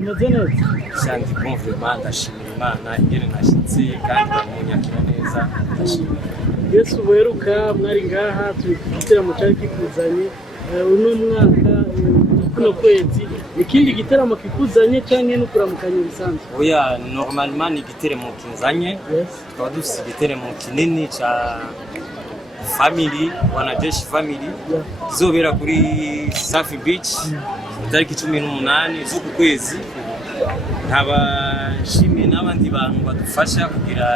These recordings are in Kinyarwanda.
Mwazeneza Shanti vraiment ndashimira Imana ingene nashitse kandi bamunyakira neza ndashimira. Yesu weruka mwari ngaha tugiteramo cyari kikuzanye uno mwaka kuno kwezi ikindi giteramo kikuzanye cyane no kuramukanya bisanzwe. Oya normalement ni giteramo kinzanye. Tukaba dufite igiteramo kinini cha family wanajeshi family zobera kuri Safi Beach tariki 18 z'uku kwezi. Nkabashimiye n'abandi bantu badufasha kugira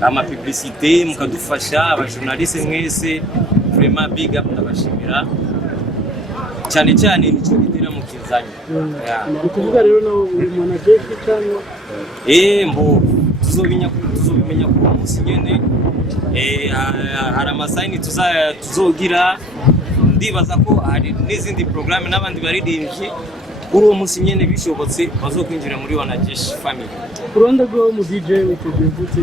ama publicité mukadufasha abajournaliste mwese vraiment big up ndabashimira cyane cyane nico giteramo kinzanye. Ukuvuga rero no manajeshi cyane mbo tuzobimenya ku munsi nyene hari amasayini tuzogira ndibaza ko hari n'izindi programme n'abandi baririmbye kuri uwo munsi nyene bishobotse bazokwinjira muri wanajeshi family. Kuronda go mu DJ witeguye gute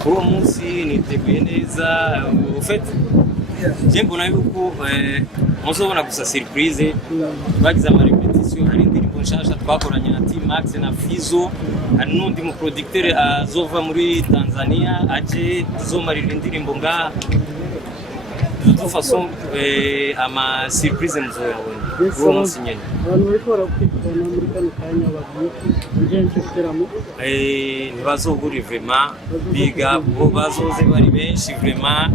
kuri uwo munsi niteguye neza ufite mbona yuko muzobona gusa surprise bagize ama repetition hari indirimbo nshasha twakoranye na Team Max na Fizo hari n'undi mu producteur azova muri Tanzania aje tuzomarira indirimbo nga de toute façon ama surprise muzoyabona uwo munsi nyene. Abantu bariko barakwitana muri kano kanya bagiye nshiteramo ntibazogura vraiment biga bo bazoze bari benshi vraiment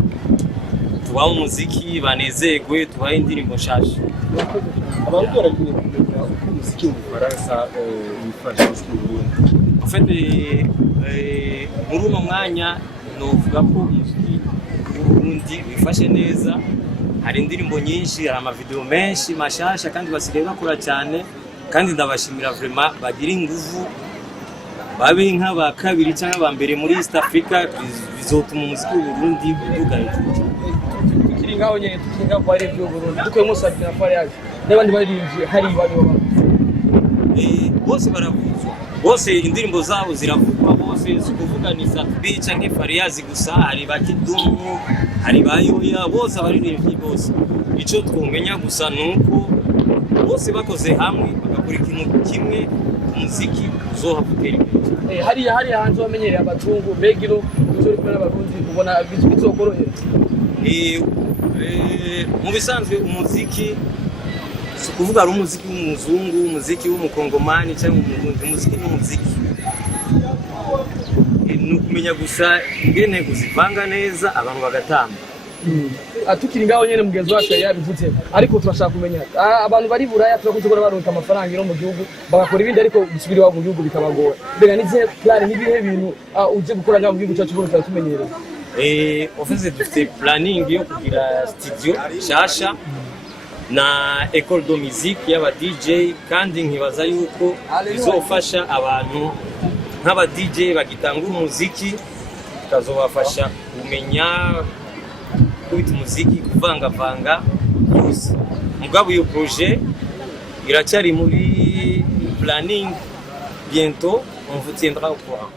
tubaho umuziki banezegwe tubaho indirimbo nshasha. Abantu baragiye kumenya umuziki mu Faransa yifasha en fait muri uno mwanya novuga ko umuziki w'Uburundi wifashe neza. Hari indirimbo nyinshi hari ama video menshi mashasha kandi basigaye bakora cyane kandi ndabashimira vraiment bagira ingufu babe nk'aba kabiri cyangwa aba mbere muri East Africa bizotuma umuziki w'Uburundi uduga hejuru. Ngaho nyene tukinga kwa review Burundi dukoye musabye na Fariyazi n'abandi baririmbye hari banyoma bose baravuzwa bose indirimbo zabo ziravugwa bose zukuvuga ni Safi canke Fariyazi gusa hari bakidumu hari bayoya bose abaririmbyi bose ico twumenya gusa nuko bose bakoze hamwe bagakora ikintu kimwe umuziki uzohavugera imbere. hari hanze bamenyereye abazungu mbegiro uzori kwa n'abarundi ubona bizokorohera. Mu bisanzwe umuziki si kuvuga ari umuziki w'umuzungu umuziki w'umukongomani cyangwa umuziki n'umuziki nukumenya gusa ingene uzivanga neza abantu bagatamba. Atukiri ngaho nyene mugenzi wacu yabivuze ariko turashaka kumenya abantu bari buraya turakunze gukora baronka amafaranga yo mu gihugu bagakora ibindi ariko gusubira iwabo mu gihugu bikabagora. Mbega nize plan nibihe bintu uje gukora ngaho mu gihugu cyacu Burundi tumenyereye. Office dufite planning yo kugira studio shasha na école de musique y'aba DJ kandi nkibaza yuko bizofasha abantu nk'aba DJ bagitanga umuziki tukazobafasha kumenya kubita umuziki kuvangavanga byose. Mugabo iyo projet iracyari muri planning bientôt on vous tiendra au courant.